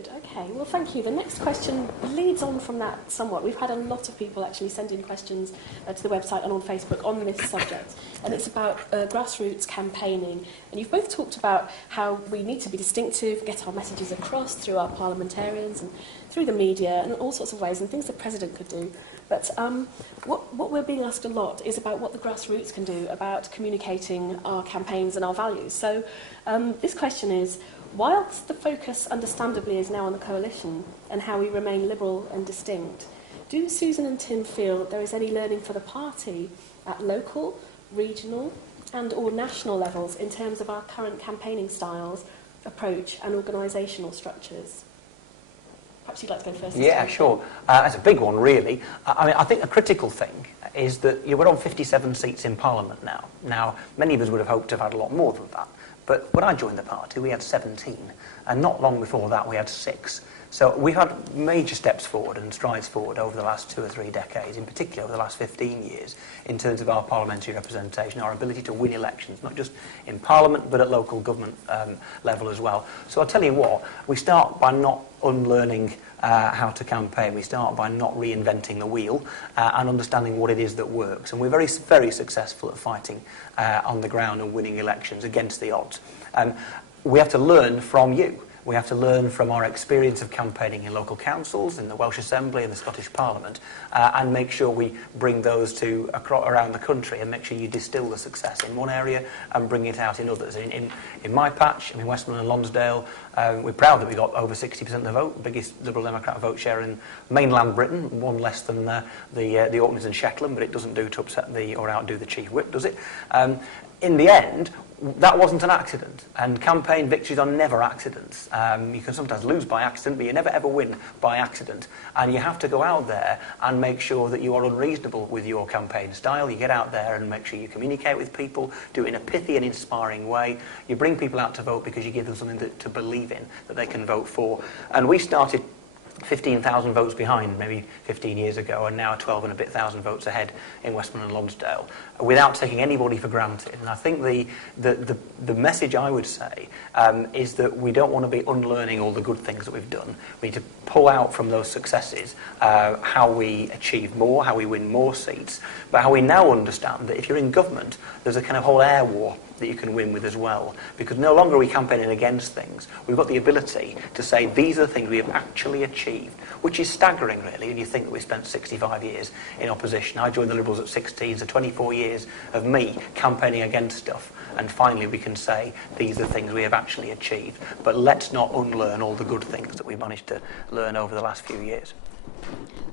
Good, okay. Well, thank you. The next question leads on from that somewhat. We've had a lot of people actually send in questions to the website and on Facebook on this subject, and it's about grassroots campaigning. And you've both talked about how we need to be distinctive, get our messages across through our parliamentarians and through the media and all sorts of ways, and things the President could do. But what we're being asked a lot is about what the grassroots can do about communicating our campaigns and our values. So this question is, whilst the focus understandably is now on the coalition and how we remain liberal and distinct, do Susan and Tim feel there is any learning for the party at local, regional and or national levels in terms of our current campaigning styles, approach and organisational structures? Perhaps you'd like to go first. Yeah, sure. That's a big one, really. I mean, I think the critical thing is that we're on 57 seats in Parliament now. Now, many of us would have hoped to have had a lot more than that. But when I joined the party, we had 17. And not long before that, we had 6. So we've had major steps forward and strides forward over the last 2 or 3 decades, in particular over the last 15 years, in terms of our parliamentary representation, our ability to win elections, not just in Parliament, but at local government level as well. So I'll tell you what, we start by not unlearning how to campaign. We start by not reinventing the wheel and understanding what it is that works. And we're very, very successful at fighting on the ground and winning elections against the odds. We have to learn from you. We have to learn from our experience of campaigning in local councils, in the Welsh Assembly and the Scottish Parliament, and make sure we bring those to around the country and make sure you distill the success in one area and bring it out in others. In my patch, in Westmoreland and Lonsdale, we're proud that we got over 60% of the vote, biggest Liberal Democrat vote share in mainland Britain, one less than the Orkneys and Shetland, but it doesn't do to upset or outdo the Chief Whip, does it? In the end, that wasn't an accident, and campaign victories are never accidents. You can sometimes lose by accident, but you never ever win by accident. And you have to go out there and make sure that you are unreasonable with your campaign style. You get out there and make sure you communicate with people, do it in a pithy and inspiring way. You bring people out to vote because you give them something to believe in, that they can vote for. And we started 15,000 votes behind maybe 15 years ago, and now 12 and a bit thousand votes ahead in Westmoreland and Lonsdale, without taking anybody for granted. And I think the message I would say is that we don't want to be unlearning all the good things that we've done. We need to pull out from those successes how we achieve more, how we win more seats, but how we now understand that if you're in government, there's a kind of whole air war that you can win with as well, because no longer are we campaigning against things. We've got the ability to say these are the things we have actually achieved, which is staggering really when you think that we spent 65 years in opposition. I joined the Liberals at 16, so 24 years of me campaigning against stuff, and finally we can say these are the things we have actually achieved. But let's not unlearn all the good things that we've managed to learn over the last few years.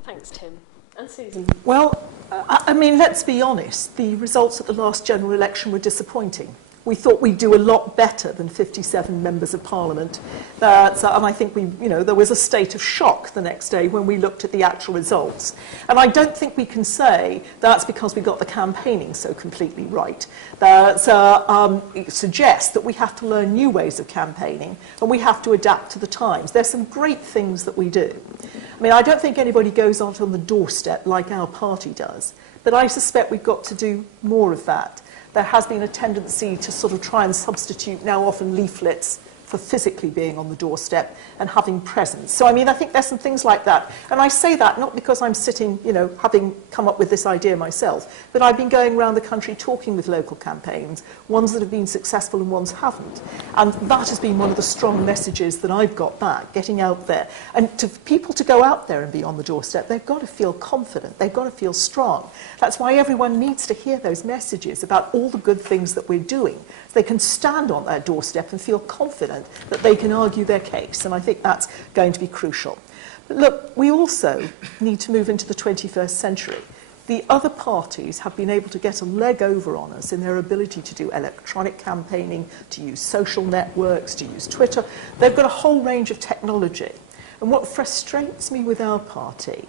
Thanks, Tim. And Susan? Well, I mean, let's be honest. The results at the last general election were disappointing. We thought we'd do a lot better than 57 members of Parliament. And I think there was a state of shock the next day when we looked at the actual results. And I don't think we can say that's because we got the campaigning so completely right. It suggests that we have to learn new ways of campaigning and we have to adapt to the times. There's some great things that we do. I mean, I don't think anybody goes out on the doorstep like our party does, but I suspect we've got to do more of that. There has been a tendency to sort of try and substitute now often leaflets for physically being on the doorstep and having presence. So, I mean, I think there's some things like that. And I say that not because I'm sitting, having come up with this idea myself, but I've been going around the country talking with local campaigns, ones that have been successful and ones haven't. And that has been one of the strong messages that I've got back, getting out there. And to people to go out there and be on the doorstep, they've got to feel confident, they've got to feel strong. That's why everyone needs to hear those messages about all the good things that we're doing. They can stand on their doorstep and feel confident that they can argue their case, and I think that's going to be crucial. But look, we also need to move into the 21st century. The other parties have been able to get a leg over on us in their ability to do electronic campaigning, to use social networks, to use Twitter. They've got a whole range of technology. And what frustrates me with our party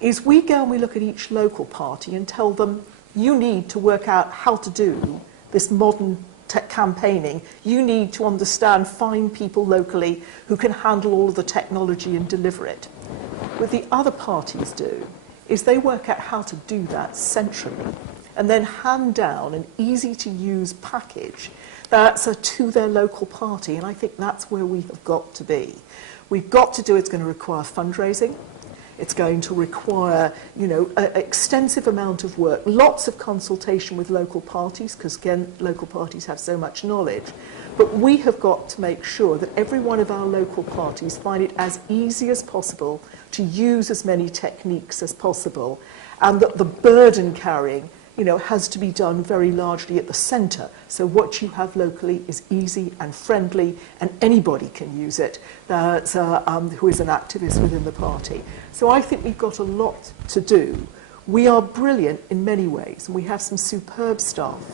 is we go and we look at each local party and tell them, you need to work out how to do this modern campaigning. You need to understand, find people locally who can handle all of the technology and deliver it. What the other parties do is they work out how to do that centrally. and then hand down an easy-to-use package that's to their local party. And I think that's where we have got to be. We've got to do, it's going to require fundraising. It's going to require, an extensive amount of work, lots of consultation with local parties, because, again, local parties have so much knowledge. But we have got to make sure that every one of our local parties find it as easy as possible to use as many techniques as possible, and that the burden carrying has to be done very largely at the centre. So what you have locally is easy and friendly, and anybody can use it who is an activist within the party. So I think we've got a lot to do. We are brilliant in many ways, and we have some superb staff,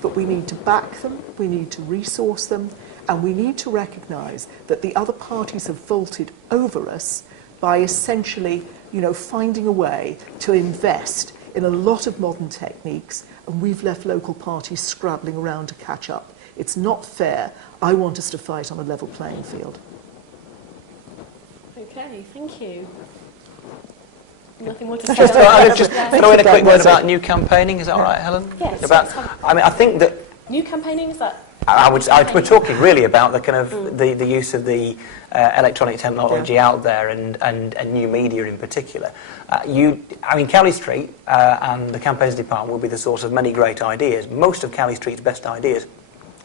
but we need to back them, we need to resource them, and we need to recognise that the other parties have vaulted over us by essentially, finding a way to invest in a lot of modern techniques, and we've left local parties scrabbling around to catch up. It's not fair. I want us to fight on a level playing field. Okay, thank you. Nothing more to Just say. I'll just throw in a quick word about new campaigning. Is that all right, Helen? Yes. I think that New campaigning, is that? we're talking really about the kind of the use of the electronic technology out there and new media in particular. Cowley Street and the campaigns department will be the source of many great ideas. Most of Cowley Street's best ideas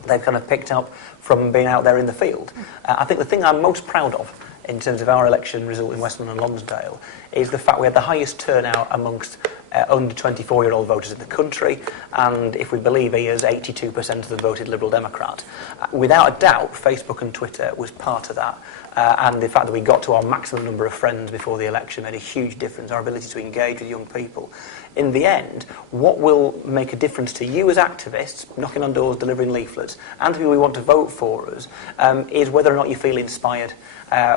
they've kind of picked up from being out there in the field. I think the thing I'm most proud of in terms of our election result in Westmoreland and Lonsdale is the fact we had the highest turnout amongst under 24-year-old voters in the country, and if we believe ears, 82% of them voted Liberal Democrat. Without a doubt, Facebook and Twitter was part of that, and the fact that we got to our maximum number of friends before the election made a huge difference, our ability to engage with young people. In the end, what will make a difference to you as activists, knocking on doors, delivering leaflets, and who we want to vote for us, is whether or not you feel inspired.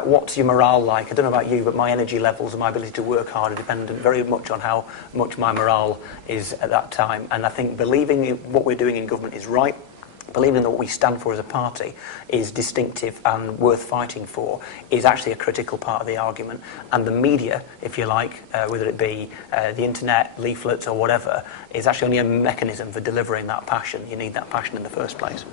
What's your morale like? I don't know about you, but my energy levels and my ability to work hard are dependent very much on how much my morale is at that time. And I think believing what we're doing in government is right, believing that what we stand for as a party is distinctive and worth fighting for is actually a critical part of the argument. And the media, if you like, whether it be the internet, leaflets or whatever, is actually only a mechanism for delivering that passion. You need that passion in the first place.